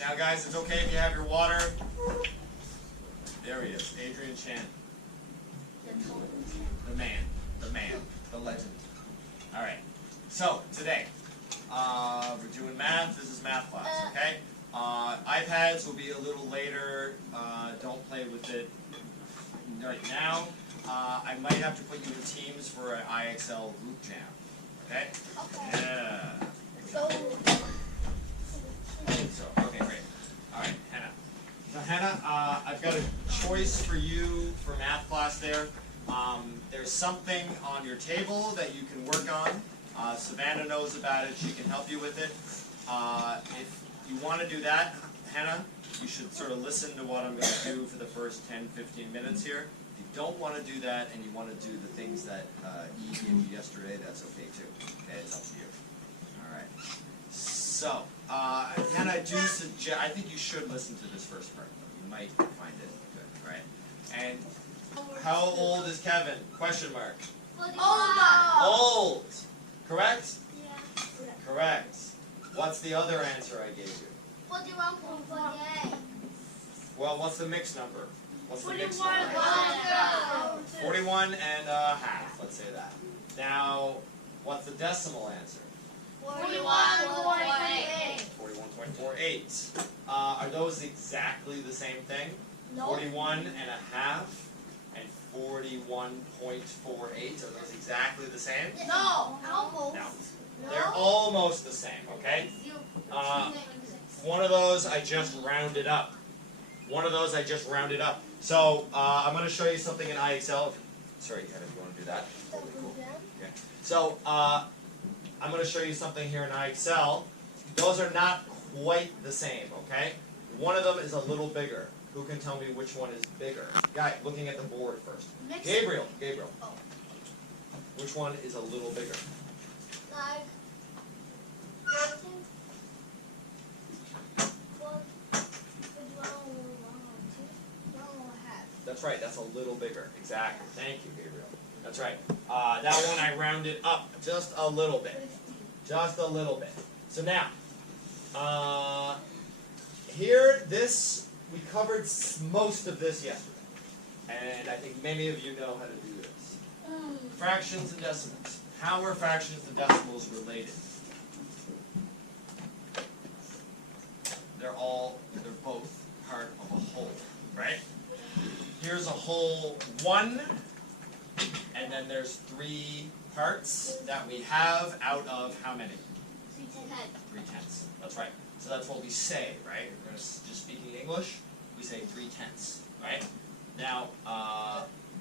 Now guys, it's okay if you have your water. There he is, Adrian Chan. The man, the legend. Alright, so today, we're doing math. This is math class, okay? iPads will be a little later. Don't play with it right now. I might have to put you in teams for an IXL group jam, okay? Yeah. So, okay, great. Alright, Hannah. So Hannah, I've got a choice for you for math class there. There's something on your table that you can work on. Savannah knows about it. She can help you with it. If you want to do that, Hannah, you should sort of listen to what I'm going to do for the first 10-15 minutes here. If you don't want to do that and you want to do the things that E gave you yesterday, that's okay too. Okay, it's up to you. Alright. So, Hannah, I do suggest, I think you should listen to this first part. You might find it good, right? And how old is Kevin? Question mark. Old. Correct? Yeah. Correct. What's the other answer I gave you? 41.48. Well, what's the mixed number? What's the mixed 41. number? 41 and a half, let's say that. Now, what's the decimal answer? 41.48. 41.48. Are those exactly the same thing? No. 41 and a half and 41.48. Are those exactly the same? No. Almost. No. They're almost the same, okay? One of those I just rounded up. One of those I just rounded up. So I'm going to show you something in IXL. Sorry, Kevin, if you want to do that. Totally cool. Okay. So I'm going to show you something here in IXL. Those are not quite the same, okay? One of them is a little bigger. Who can tell me which one is bigger? Guy, looking at the board first. Gabriel. Oh. Which one is a little bigger? Like, That's right, that's a little bigger. Exactly. Thank you, Gabriel. That's right. That one I rounded up just a little bit. Just a little bit. So now, here, we covered most of this yesterday. And I think many of you know how to do this. Fractions and decimals. How are fractions and decimals related? They're both part of a whole, right? Here's a whole 1, and then there's 3 parts that we have out of how many? 3/10. That's right. So that's what we say, right? We're just speaking English. We say 3/10, right? Now,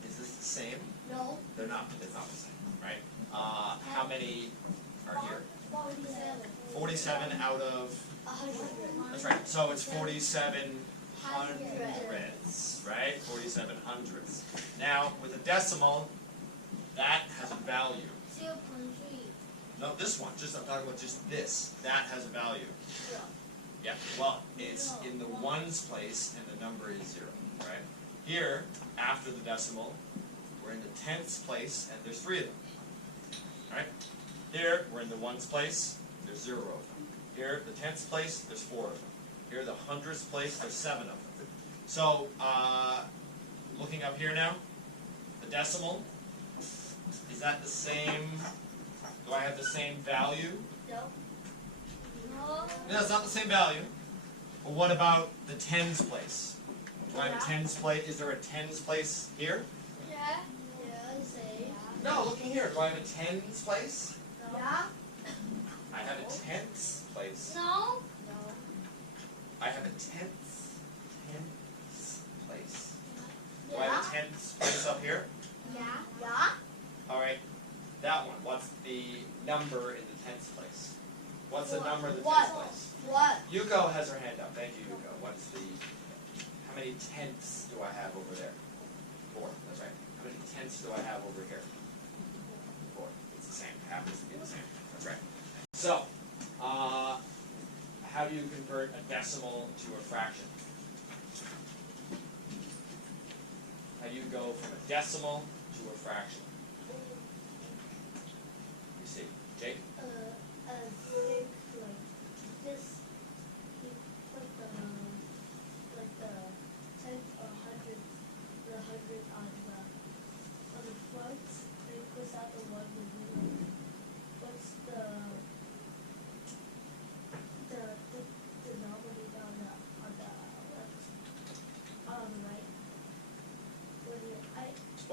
is this the same? no. They're not. It's not the same, right? How many are here? 47 out of. 100. That's right. So it's 47 hundredths, right? 47 hundredths. Now, with a decimal, that has a value. 0.3. No, this one. I'm talking about just this. That has a value. Yeah. Well, it's in the ones place, and the number is 0, right? Here, after the decimal, we're in the tenths place, and there's 3 of them. Right? Here, we're in the ones place, there's 0 of them. Here, the tenths place, there's 4 of them. Here, the hundredths place, there's 7 of them. So, looking up here now, the decimal, is that the same, do I have the same value? No. No, it's not the same value. But what about the tens place? Do I have a tens place? Is there a tens place here? Yeah. Yeah, say. No, looking here. Do I have a tens place? Yeah. I have a tenths place. No. I have a tenths place. Do I have a tenths place up here? Yeah. Alright, that one. What's the number in the tenths place? What's the number in the What? tenths place? What? Yuko has her hand up. Thank you, Yuko. What's the, how many tenths do I have over there? 4. That's right. How many tenths do I have over here? 4. It's the same. It happens to be the same. That's right. So, how do you convert a decimal to a fraction? How do you go from a decimal to a fraction? You see, Jake? This. You put the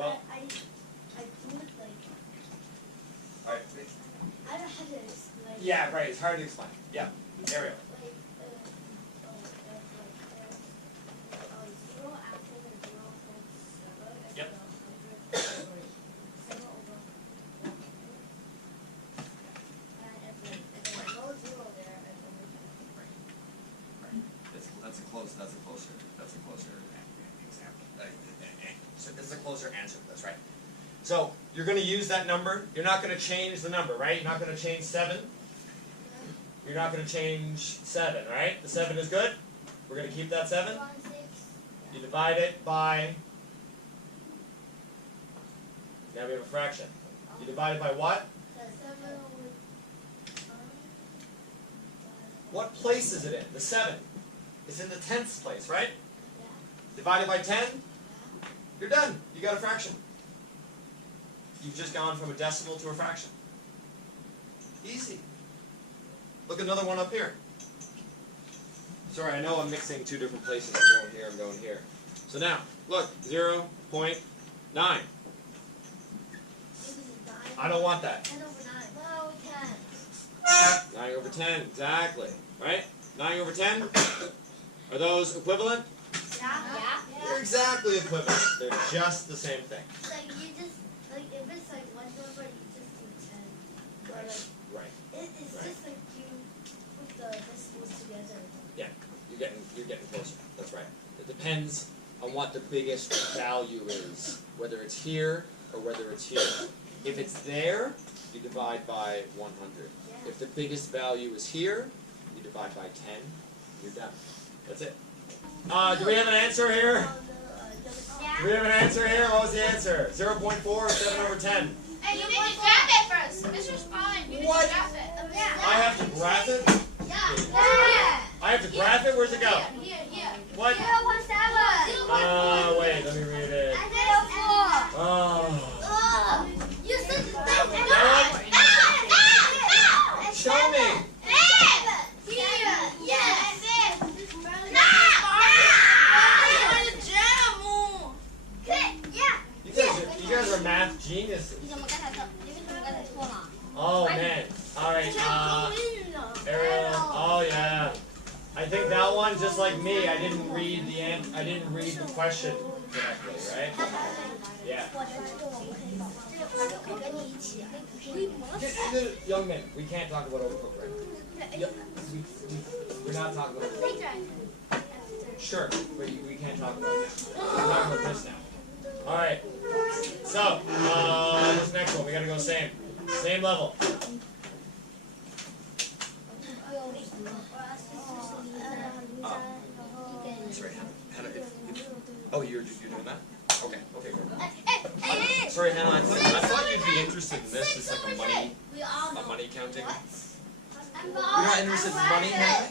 Well, I do it like, alright. I don't have to explain. Yeah, right, it's hard to explain. Yeah, Ariel. Like, zero after the 0.7. Yep. 7 over 100. And if there's no zero there, it's over 10. That's a closer example. So this is a closer answer to this, right? So you're going to use that number. You're not going to change the number, right? You're not going to change 7. You're not going to change 7, right? The 7 is good. We're going to keep that 7. 1, 6. You divide it by. Now we have a fraction. You divide it by what? 7 with. What place is it in? The 7. It's in the 10th place, right? Yeah. Divided by 10. You're done. You got a fraction. You've just gone from a decimal to a fraction. Easy. Look, another one up here. Sorry, I know I'm mixing two different places. I'm going here, I'm going here. So now, look, 0.9. I don't want that. 10 over 9. 1 over 10. 9 over 10, exactly. Right? 9 over 10? Are those equivalent? Yeah. They're exactly equivalent. They're just the same thing. Like you just like if it's like one number, you just do 10. Or like Right. it's Right. just like you put the decimals together. Yeah, you're getting closer. That's right. It depends on what the biggest value is, whether it's here or whether it's here. If it's there, you divide by 100. If the biggest value is here, you divide by 10. You're done. That's it. Do we have an answer here? Do we have an answer here? What was the answer? 0.4 or 7 over 10? Hey, you need to graph it first. Mr. Sparling, you need What? to graph it. I have to graph it? I have to graph it? Where's it go? Here. What? 0.7. Wait, let me read it. Oh. You said Show me. You guys are math geniuses. Oh man. Alright, Ariel. Oh yeah. I think that one, just like me, I didn't read the question correctly, right? Yeah. Young men, we can't talk about overcooked right now. We're not talking about overcooked. Sure, but we can't talk about it now. We're talking about this now. Alright. So, this next one, we gotta go same level. Sorry, Hannah, oh, you're doing that? Okay, good. Sorry, Hannah, I thought you'd be interested in this. It's like a money counting. You're not interested in money, Hannah?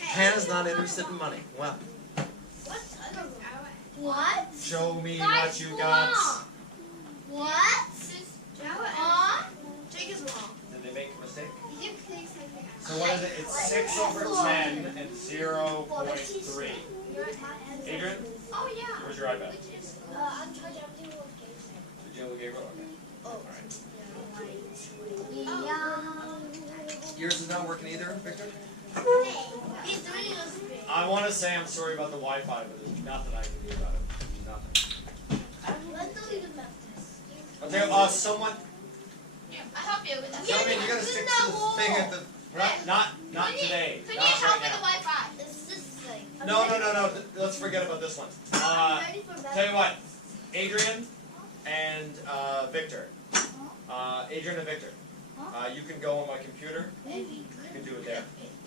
Hannah's not interested in money. Well, What? show me what you got. What? Jake is wrong. Did they make a mistake? So what is it? It's 6 over 10 and 0.3. Adrian, Oh, yeah. where's your iPad? I'm charging everything with games. Did you look Gabriel? Okay. Yeah. Yours is not working either, Victor? He's doing us. I want to say I'm sorry about the Wi-Fi, but there's nothing I can do about it. Nothing. Let's delete the messages. I'll tell you, someone, Yeah, I help you with that. you gotta stick to the thing at the, not today. Who Not needs help right with the now. Wi-Fi? It's just like. No. Let's forget about this one. I'm ready for Tell you what, Adrian and Victor. Adrian and Victor. You can go on my computer. Maybe. You can do it there.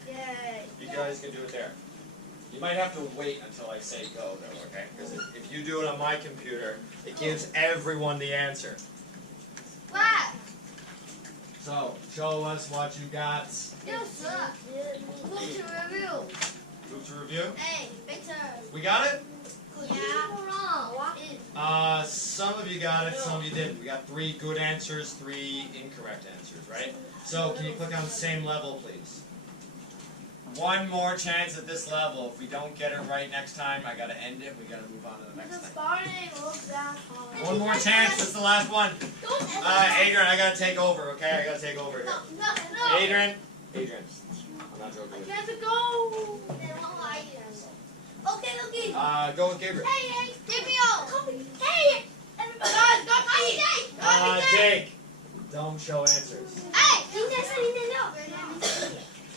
Yay. You guys can do it there. You might have to wait until I say go, though, okay? Because if you do it on my computer, it gives everyone the answer. What? So, show us what you got. Yes, sir. Move to review. Move to review. Hey, Victor. We got it? Yeah. Wrong. Some of you got it, some of you didn't. We got 3 good answers, 3 incorrect answers, right? So, can you click on same level, please? one more chance at this level. If we don't get it right next time, I gotta end it. We gotta move on to the next thing. One more chance. This is the last one. Adrian, I gotta take over. Okay, I gotta take over here. No. Adrian. I'm not joking with you. Let's go. Okay. Go with Gabriel. Hey, give me all. Hey, everybody, got me. Jake. Don't show answers. Hey,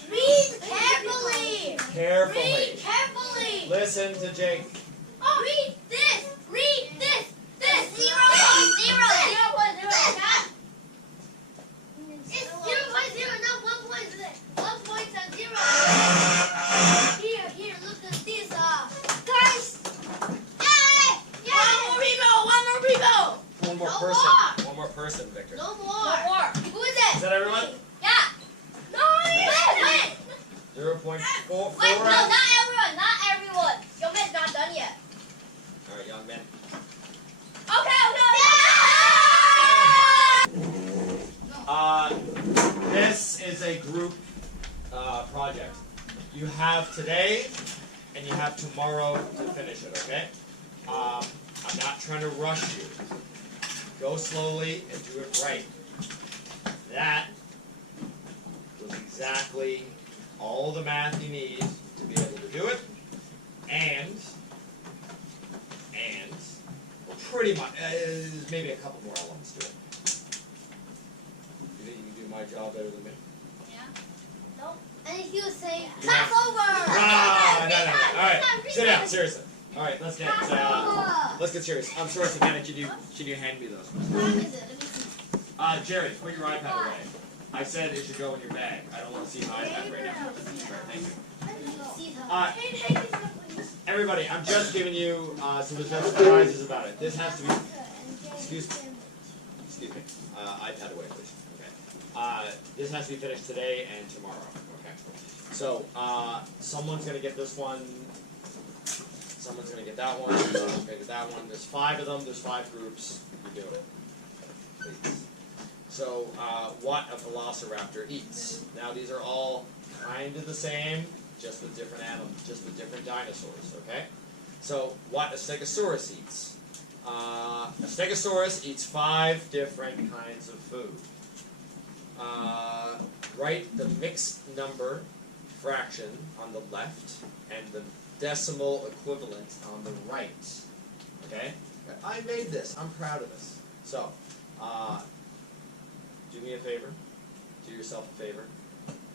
read carefully. Carefully. Read carefully. Listen to Jake. Oh, read this. This. 0.0. It's 0.0, not 1.0. Here, look at this. Guys. One more people. One more No person. more. One more person, Victor. No more. Who is it? Is that everyone? Yeah. No, wait. 0.4. Wait, no, not everyone. Your man's not done yet. All right, young men. Okay. This is a group project. You have today and you have tomorrow to finish it, okay? I'm not trying to rush you. Go slowly and do it right. That was exactly all the math you need to be able to do it, and pretty much, maybe a couple more elements to it. You think you can do my job better than me? No. And if you say, Yeah. class over. No. All right, sit down. Seriously. All right, let's get serious. I'm sorry, Savannah. Should you hand me those? What is it? Let me see. Jerry, put your iPad away. I said it should go in your bag. I don't want to see my iPad right now. Thank you. Everybody, I'm just giving you, so there's no surprises about it. This has to be, excuse me, iPad away, please. Okay. This has to be finished today and tomorrow. Okay. So, someone's going to get this one. Someone's going to get that one. Someone's going to get that one. There's 5 of them. There's 5 groups. You do it. Please. So, what a velociraptor eats. Now, these are all kind of the same, just with different animals, just with different dinosaurs, okay? So, what a stegosaurus eats. A stegosaurus eats 5 different kinds of food. Write the mixed number fraction on the left and the decimal equivalent on the right, okay? I made this. I'm proud of this. So, do me a favor. Do yourself a favor.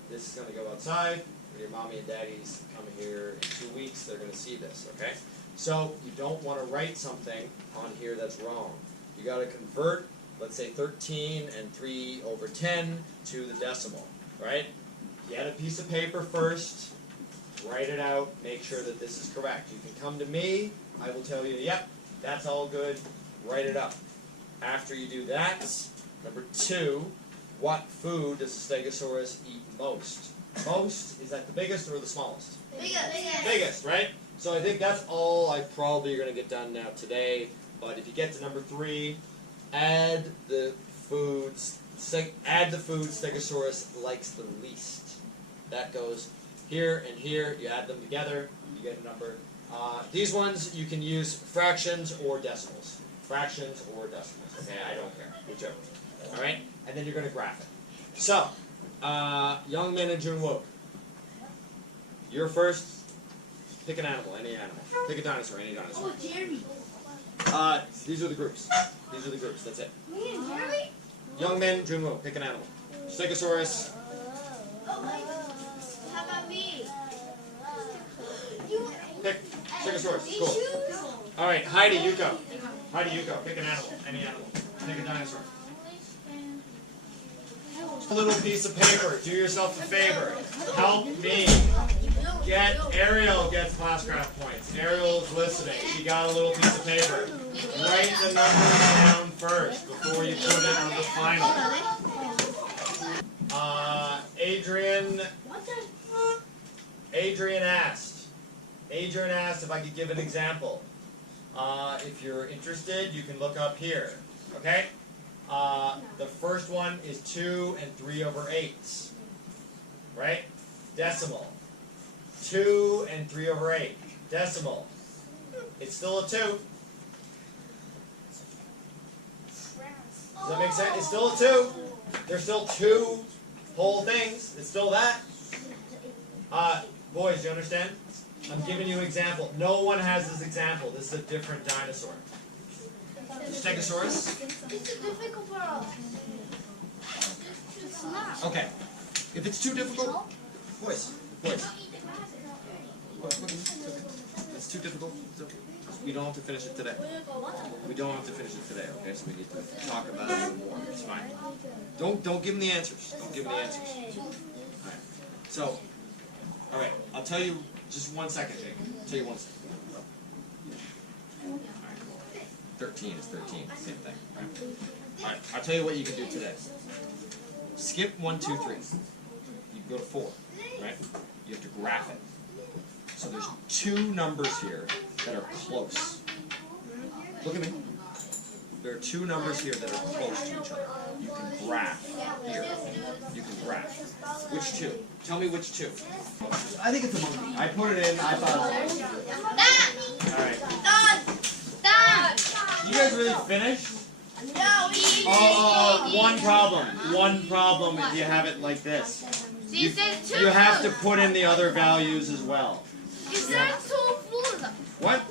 This is going to go outside. When your mommy and daddy's coming here in 2 weeks, they're going to see this, okay? So you don't want to write something on here that's wrong. You got to convert, let's say 13 and 3 over 10 to the decimal, right? Get a piece of paper first, write it out, make sure that this is correct. You can come to me, I will tell you, yep, that's all good, write it up. After you do that, number 2, what food does the stegosaurus eat most? Most, is that the biggest or the smallest? Biggest, right? So I think that's all I probably are going to get done now today. But if you get to number 3, add the food stegosaurus likes the least. That goes here and here. You add them together, you get a number. These ones you can use fractions or decimals. Fractions or decimals. Okay, I don't care. Whichever. All right, and then you're going to graph it. So, young men and Junwook, you're first. Pick an animal, any animal. Pick a dinosaur, any dinosaur. Oh, Jerry. These are the groups. These are the groups. That's it. Me and Jerry? Young men, Junwook, pick an animal. Stegosaurus. How about me? Pick Stegosaurus. Cool. All right, Heidi, Yuko. Heidi, Yuko, pick an animal, any animal. Pick a dinosaur. A little piece of paper. Do yourself a favor. Help me. Ariel gets class craft points. Ariel's listening. She got a little piece of paper. Write the numbers down first before you put it on the final. Adrian asked if I could give an example. If you're interested, you can look up here. Okay? The first one is 2 and 3 over 8. Right? Decimal. 2 and 3 over 8. Decimal. It's still a 2. Does that make sense? It's still a 2. There's still 2 whole things. It's still that. Boys, do you understand? I'm giving you an example. No one has this example. This is a different dinosaur. Stegosaurus? It's difficult for us. It's not. Okay. If it's too difficult, boys. It's too difficult. It's okay. We don't have to finish it today. We don't have to finish it today, okay? So we need to talk about it a little more. It's fine. Don't give them the answers. Don't give them the answers. Alright. So, alright, I'll tell you just 1 second, Jake. I'll tell you 1 second. Alright. 13 is 13. Same thing. Alright, I'll tell you what you can do today. Skip 1, 2, 3. You go to 4, right? You have to graph it. So there's 2 numbers here that are close. Look at me. There are 2 numbers here that are close to each other. You can graph here. You can graph. Which 2? Tell me which 2. I think it's a monkey. I put it in. I thought it was. Alright. Done. You guys really finished? No, One problem. One problem if you have it like this. She said 2. You have to put in the other values as well. You said 2 fools. What?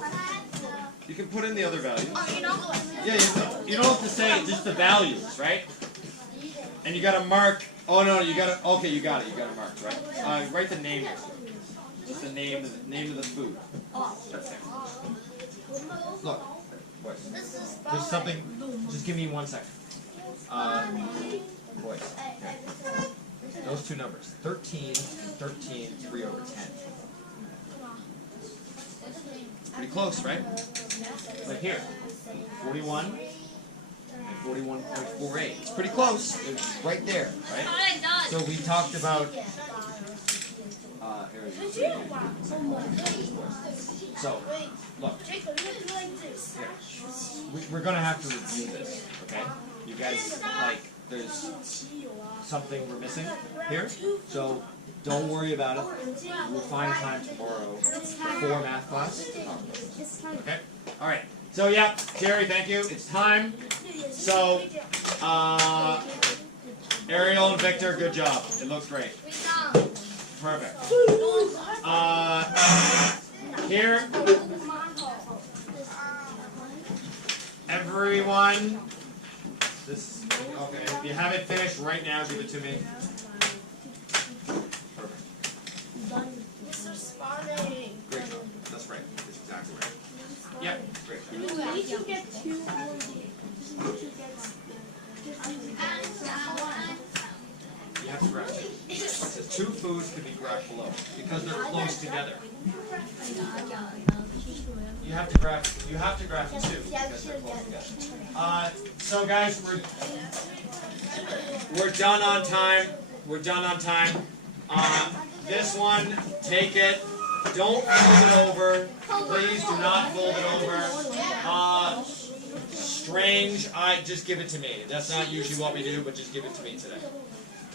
You can put in the other values. Oh, you know? Yeah, you don't have to say just the values, right? And you gotta mark. Oh no, you gotta. Okay, you got it. You got it marked, right? Write the name. Just the name of the food. That's it. Look, boys. There's something. Just give me 1 second. Boys. Here. Those 2 numbers, 13 and 13, 3 over 10. Pretty close, right? Like here, 41 and 41.48. It's pretty close. It's right there, right? So we talked about. So, look. Here. We're gonna have to review this, okay? You guys, like, there's something we're missing here, so don't worry about it. We'll find time tomorrow before math class to talk about it. Okay? Alright. So, yeah, Jerry, thank you. It's time. So, Ariel and Victor, good job. It looks great. Perfect. Here, everyone. This, okay, if you have it finished right now, give it to me. Perfect. Mr. Sparling. Great job. That's right. That's exactly right. Yep, great job. Did you get 2? You have to graph it. It says 2 foods can be graphed below because they're close together. You have to graph 2 because they're close together. So guys, we're done on time. We're done on time. This one, take it. Don't fold it over. Please do not fold it over. Strange. Just give it to me. That's not usually what we do, but just give it to me today.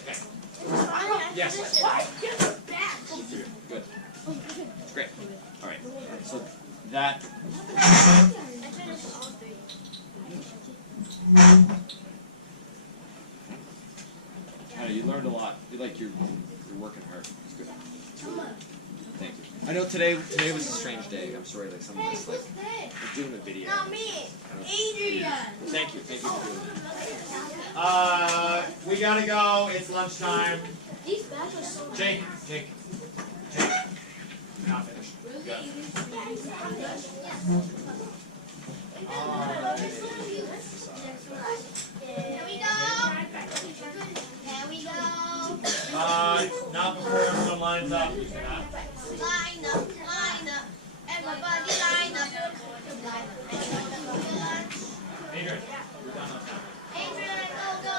Okay. Yes. Good. Great. All right. So that. You learned a lot. You're working hard. It's good. Thank you. I know today was a strange day. I'm sorry. Like some of us we're doing a video. Not me. Adrian. Thank you for doing it. We gotta go. It's lunchtime. These bags are so Jake. Not finished. Go. Not before everyone lines up. You cannot. Line up. Everybody line up. Adrian, we're done on time. Adrian, go.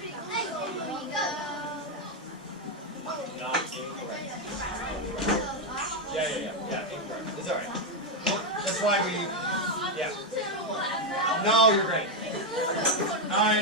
Here we go. Not incorrect. Yeah, incorrect. It's alright. Well, that's why we, yeah. No, you're great. Alright.